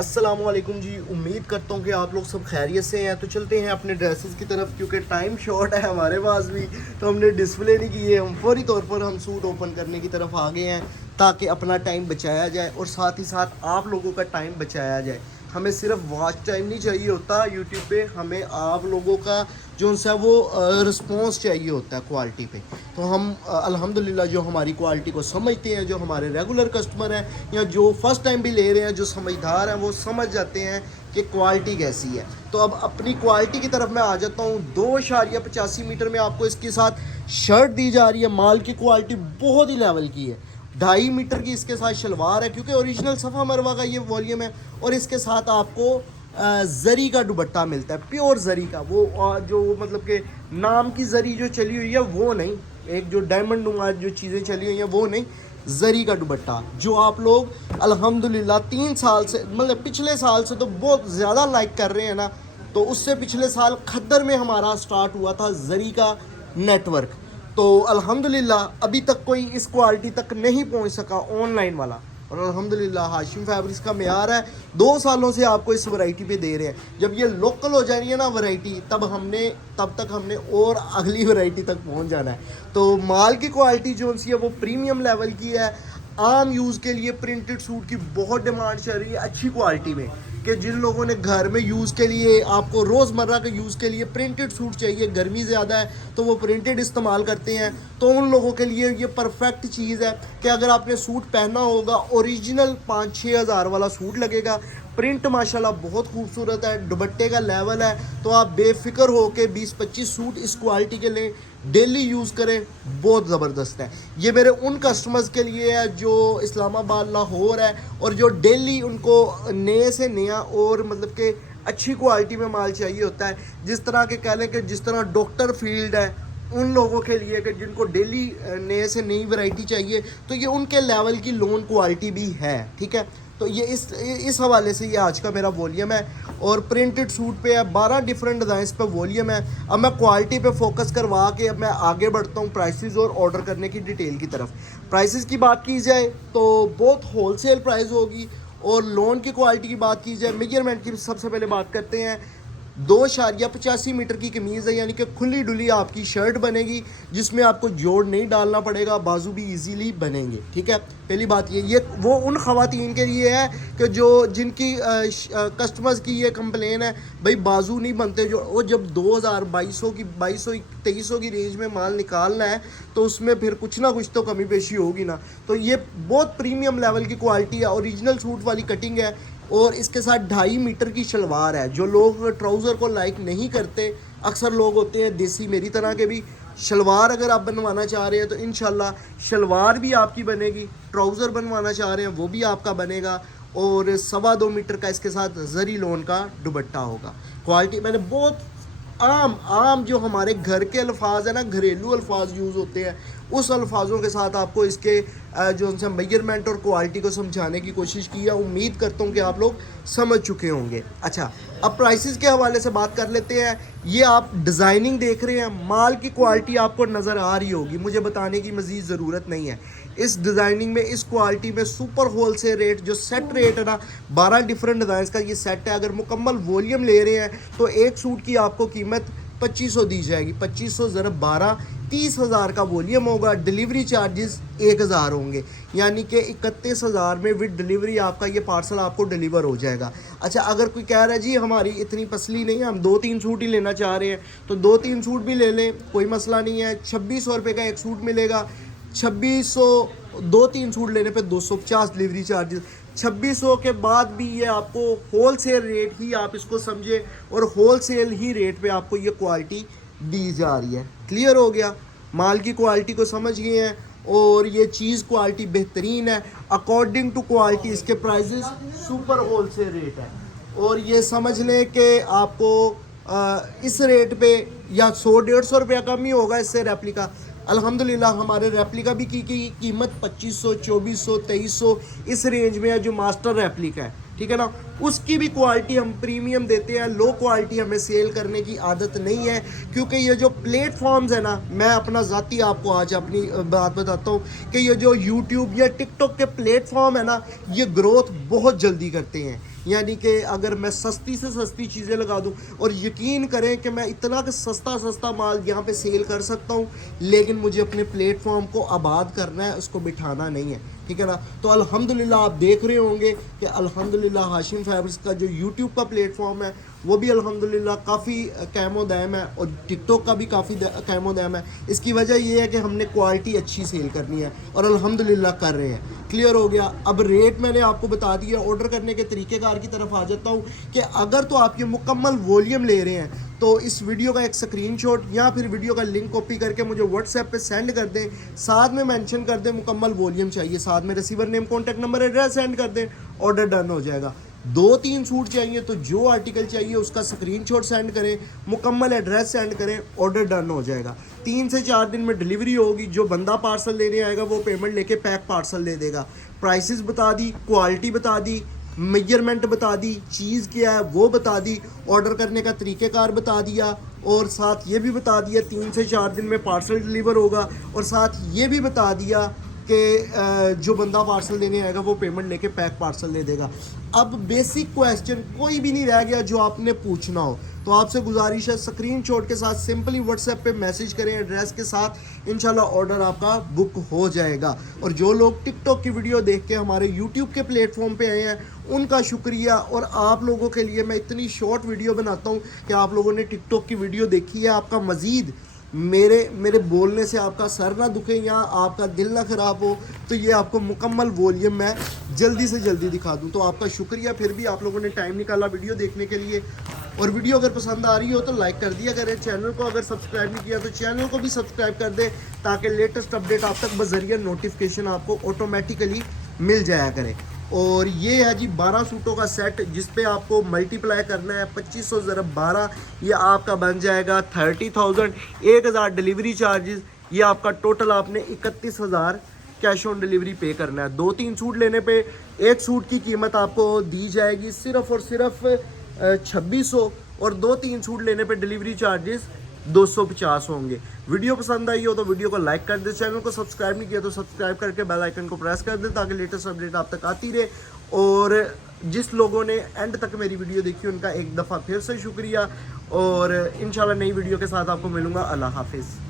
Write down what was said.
अस्सलामुअलैकुम जी। उम्मीद करता हूँ कि आप लोग सब खैरियत से हैं। तो चलते हैं अपने ड्रेसेस की तरफ, क्योंकि टाइम शॉर्ट है हमारे पास भी, तो हमने डिस्प्ले नहीं किए। हम फौरी तौर पर हम सूट ओपन करने की तरफ आ गए हैं ताकि अपना टाइम बचाया जाए और साथ ही साथ आप लोगों का टाइम बचाया जाए। हमें सिर्फ वॉच टाइम नहीं चाहिए होता यूट्यूब पे, हमें आप लोगों का जो सा वो रिस्पॉन्स चाहिए होता है क्वालिटी पे। तो हम अल्हम्दुलिल्लाह जो हमारी क्वालिटी को समझते हैं, जो हमारे रेगुलर कस्टमर हैं या जो फर्स्ट टाइम भी ले रहे हैं, जो समझदार हैं, वो समझ जाते हैं कि क्वालिटी कैसी है। तो अब अपनी क्वालिटी की तरफ मैं आ जाता हूँ। 2.85 मीटर में आपको इसके साथ शर्ट दी जा रही है। माल की क्वालिटी बहुत ही लेवल की है। 2.5 मीटर की इसके साथ शलवार है, क्योंकि ओरिजिनल सफ़ा मरवा का ये वॉल्यूम है। और इसके साथ आपको जरी का दुपट्टा मिलता है, प्योर जरी का। वो जो मतलब कि नाम की जरी जो चली हुई है वो नहीं, एक जो डायमंड नुमा जो चीज़ें चली हुई हैं वो नहीं, जरी का दुपट्टा जो आप लोग अल्हम्दुलिल्लाह 3 साल से, मतलब पिछले साल से तो बहुत ज़्यादा लाइक कर रहे हैं ना। तो उससे पिछले साल खद्दर में हमारा स्टार्ट हुआ था जरी का नेटवर्क। तो अल्हम्दुलिल्लाह अभी तक कोई इस क्वालिटी तक नहीं पहुंच सका ऑनलाइन वाला। और अल्हम्दुलिल्लाह हाशिम फैब्रिक्स का मेयार है। 2 सालों से आपको इस वैरायटी पे दे रहे हैं। जब ये लोकल हो जा रही है ना वैरायटी, तब तक हमने और अगली वैरायटी तक पहुंच जाना है। तो माल की क्वालिटी जो सी है वो प्रीमियम लेवल की है। आम यूज़ के लिए प्रिंटेड सूट की बहुत डिमांड चल रही है अच्छी क्वालिटी में, कि जिन लोगों ने घर में यूज़ के लिए, आपको रोज़मर्रा के यूज़ के लिए प्रिंटेड सूट चाहिए, गर्मी ज़्यादा है तो वो प्रिंटेड इस्तेमाल करते हैं, तो उन लोगों के लिए ये परफेक्ट चीज़ है कि अगर आपने सूट पहना होगा, ओरिजिनल 5-6 हज़ार वाला सूट लगेगा। प्रिंट माशाल्लाह बहुत खूबसूरत है, दुपट्टे का लेवल है, तो आप बेफिक्र हो के 20-25 सूट इस क्वालिटी के लें, डेली यूज़ करें, बहुत ज़बरदस्त है। ये मेरे उन कस्टमर्स के लिए है जो इस्लामाबाद, लाहौर है, और जो डेली उनको नए से नया और मतलब कि अच्छी क्वालिटी में माल चाहिए होता है। जिस तरह के कह लें कि जिस तरह डॉक्टर फील्ड है, उन लोगों के लिए कि जिनको डेली नए से नई वैरायटी चाहिए, तो ये उनके लेवल की लोन क्वालिटी भी है। ठीक है, तो ये इस हवाले से ये आज का मेरा वॉल्यूम है। और प्रिंटेड सूट पे है, 12 डिफरेंट डिज़ाइंस पे वॉल्यूम है। अब मैं क्वालिटी पे फोकस करवा के अब मैं आगे बढ़ता हूँ प्राइसेस और ऑर्डर करने की डिटेल की तरफ। प्राइसेस की बात की जाए तो बहुत होलसेल प्राइस होगी। और लोन की क्वालिटी की बात की जाए, मेजरमेंट की सबसे पहले बात करते हैं। 2.85 मीटर की कमीज़ है, यानी कि खुली डुली आपकी शर्ट बनेगी, जिसमें आपको जोड़ नहीं डालना पड़ेगा, बाजू भी इजीली बनेंगे। ठीक है, पहली बात ये वो उन ख़वातीन के लिए है कि जो जिनकी कस्टमर्स की ये कंप्लेन है, भाई बाजू नहीं बनते। जो वो जब 2200 की 2200-2300 की रेंज में माल निकालना है, तो उसमें फिर कुछ ना कुछ तो कमी पेशी होगी ना। तो ये बहुत प्रीमियम लेवल की क्वालिटी है, ओरिजिनल सूट वाली कटिंग है। और इसके साथ 2.5 मीटर की शलवार है। जो लोग ट्राउज़र को लाइक नहीं करते, अक्सर लोग होते हैं देसी मेरी तरह के भी, शलवार अगर आप बनवाना चाह रहे हैं तो इंशाल्लाह शलवार भी आपकी बनेगी। ट्राउज़र बनवाना चाह रहे हैं वो भी आपका बनेगा। और 2.25 मीटर का इसके साथ जरी लोन का दुपट्टा होगा। क्वालिटी मैंने बहुत आम जो हमारे घर के अल्फाज है ना, घरेलू अल्फाज यूज़ होते हैं, उस अल्फाजों के साथ आपको इसके जो उनसे मेजरमेंट और क्वालिटी को समझाने की कोशिश की है। उम्मीद करता हूँ कि आप लोग समझ चुके होंगे। अच्छा, अब प्राइसेस के हवाले से बात कर लेते हैं। ये आप डिज़ाइनिंग देख रहे हैं, माल की क्वालिटी आपको नज़र आ रही होगी, मुझे बताने की मज़ीद ज़रूरत नहीं है। इस डिज़ाइनिंग में, इस क्वालिटी में सुपर होलसेल रेट, जो सेट रेट है ना, 12 डिफरेंट डिज़ाइन का ये सेट है। अगर मुकम्मल वॉल्यूम ले रहे हैं तो एक सूट की आपको कीमत 2500 दी जाएगी। 2500 ज़रब 12, 30,000 का वॉल्यूम होगा। डिलीवरी चार्जेस 1000 होंगे, यानी कि 31,000 में विद डिलीवरी आपका ये पार्सल आपको डिलीवर हो जाएगा। अच्छा, अगर कोई कह रहा है जी हमारी इतनी पसली नहीं है, हम 2-3 सूट ही लेना चाह रहे हैं, तो 2-3 सूट भी ले लें, कोई मसला नहीं है। 2600 रुपये का एक सूट मिलेगा। 2600, 2-3 सूट लेने पे 250 डिलीवरी चार्जेस। 2600 के बाद भी ये आपको होल सेल रेट ही आप इसको समझे, और होल सेल ही रेट पे आपको ये क्वालिटी दी जा रही है। क्लियर हो गया, माल की क्वालिटी को समझ गए हैं। और ये चीज़ क्वालिटी बेहतरीन है। अकॉर्डिंग टू क्वालिटी इसके prices super wholesale rate है। और ये समझ लें कि आपको इस रेट पे या 100-150 रुपया कम ही होगा इससे रेप्लिका। अल्हम्दुलिल्लाह हमारे रेप्लिका भी की कीमत 2500, 2400, 2300 इस रेंज में है, जो मास्टर रेप्लिका है। ठीक है ना, उसकी भी क्वालिटी हम प्रीमियम देते हैं। लो क्वालिटी हमें सेल करने की आदत नहीं है, क्योंकि ये जो प्लेटफॉर्म्स है ना, मैं अपना ज़ाती आपको आज अपनी बात बताता हूँ कि ये जो यूट्यूब या टिकटॉक के प्लेटफॉर्म है ना, ये ग्रोथ बहुत जल्दी करते हैं। यानी कि अगर मैं सस्ती से सस्ती चीज़ें लगा दूं, और यकीन करें कि मैं इतना कि सस्ता सस्ता माल यहाँ पे सेल कर सकता हूँ, लेकिन मुझे अपने प्लेटफॉर्म को आबाद करना है, उसको बिठाना नहीं है, ठीक है ना। तो अल्हम्दुलिल्लाह आप देख रहे होंगे कि अल्हम्दुलिल्लाह हाशिम फैब्रिक्स का जो यूट्यूब का प्लेटफॉर्म है वो भी अल्हम्दुलिल्लाह काफ़ी कैमोदैम है, और टिकटॉक का भी काफ़ी कैमोदैम है। इसकी वजह ये है कि हमने क्वालिटी अच्छी सेल करनी है, और अल्हम्दुलिल्लाह कर रहे हैं। क्लियर हो गया। अब रेट मैंने आपको बता दिया। ऑर्डर करने के तरीक़ेकार की तरफ आ जाता हूँ कि अगर तो आप ये मुकम्मल वॉल्यूम ले रहे हैं तो इस वीडियो का एक स्क्रीनशॉट या फिर वीडियो का लिंक कॉपी करके मुझे व्हाट्सएप पे सेंड कर दें, साथ में मेंशन कर दें मुकम्मल वॉल्यूम चाहिए, साथ में receiver name, contact number, address send कर दें, ऑर्डर डन हो जाएगा। 2-3 सूट चाहिए तो जो आर्टिकल चाहिए उसका स्क्रीनशॉट सेंड करें, मुकम्मल एड्रेस सेंड करें, ऑर्डर डन हो जाएगा। 3 से 4 दिन में डिलीवरी होगी। जो बंदा पार्सल लेने आएगा वो पेमेंट लेके पैक पार्सल दे देगा। प्राइसेस बता दी, क्वालिटी बता दी, मेजरमेंट बता दी, चीज़ क्या है वो बता दी, ऑर्डर करने का तरीक़ेकार बता दिया, और साथ ये भी बता दिया 3 से 4 दिन में पार्सल डिलीवर होगा, और साथ ये भी बता दिया कि जो बंदा पार्सल लेने आएगा वो पेमेंट लेके पैक पार्सल दे देगा। अब बेसिक क्वेश्चन कोई भी नहीं रह गया जो आपने पूछना हो, तो आपसे गुजारिश है स्क्रीनशॉट के साथ सिंपली व्हाट्सएप पे मैसेज करें एड्रेस के साथ, इंशाल्लाह ऑर्डर आपका बुक हो जाएगा। और जो लोग टिकटॉक की वीडियो देख के हमारे यूट्यूब के प्लेटफॉर्म पे आए हैं उनका शुक्रिया, और आप लोगों के लिए मैं इतनी शॉर्ट वीडियो बनाता हूँ कि आप लोगों ने टिकटॉक की वीडियो देखी है, आपका मज़ीद मेरे बोलने से आपका सर ना दुखे या आपका दिल ना ख़राब हो, तो ये आपको मुकम्मल वॉल्यूम मैं जल्दी से जल्दी दिखा दूं। तो आपका शुक्रिया फिर भी आप लोगों ने टाइम निकाला वीडियो देखने के लिए। और वीडियो अगर पसंद आ रही हो तो लाइक कर दिया करें, चैनल को अगर सब्सक्राइब नहीं किया तो चैनल को भी सब्सक्राइब कर दें, ताकि लेटेस्ट अपडेट आप तक बज़रिया नोटिफिकेशन आपको ऑटोमेटिकली मिल जाया करे। और ये है जी 12 सूटों का सेट, जिस पे आपको मल्टीप्लाई करना है 2500 ज़रब 12, ये आपका बन जाएगा 30,000। 1000 डिलीवरी चार्जेस, ये आपका टोटल आपने 31,000 कैश ऑन डिलीवरी पे करना है। 2-3 सूट लेने पे एक सूट की कीमत आपको दी जाएगी सिर्फ़ और सिर्फ 2600, और 2-3 सूट लेने पे डिलीवरी चार्जेस 250 होंगे। वीडियो पसंद आई हो तो वीडियो को लाइक कर दे, चैनल को सब्सक्राइब नहीं किया तो सब्सक्राइब करके बेल आइकन को प्रेस कर दे, ताकि लेटेस्ट अपडेट आप तक आती रहे। और जिस लोगों ने एंड तक मेरी वीडियो देखी उनका एक दफ़ा फिर से शुक्रिया, और इंशाल्लाह नई वीडियो के साथ आपको मिलूँगा। अल्लाह हाफिज़।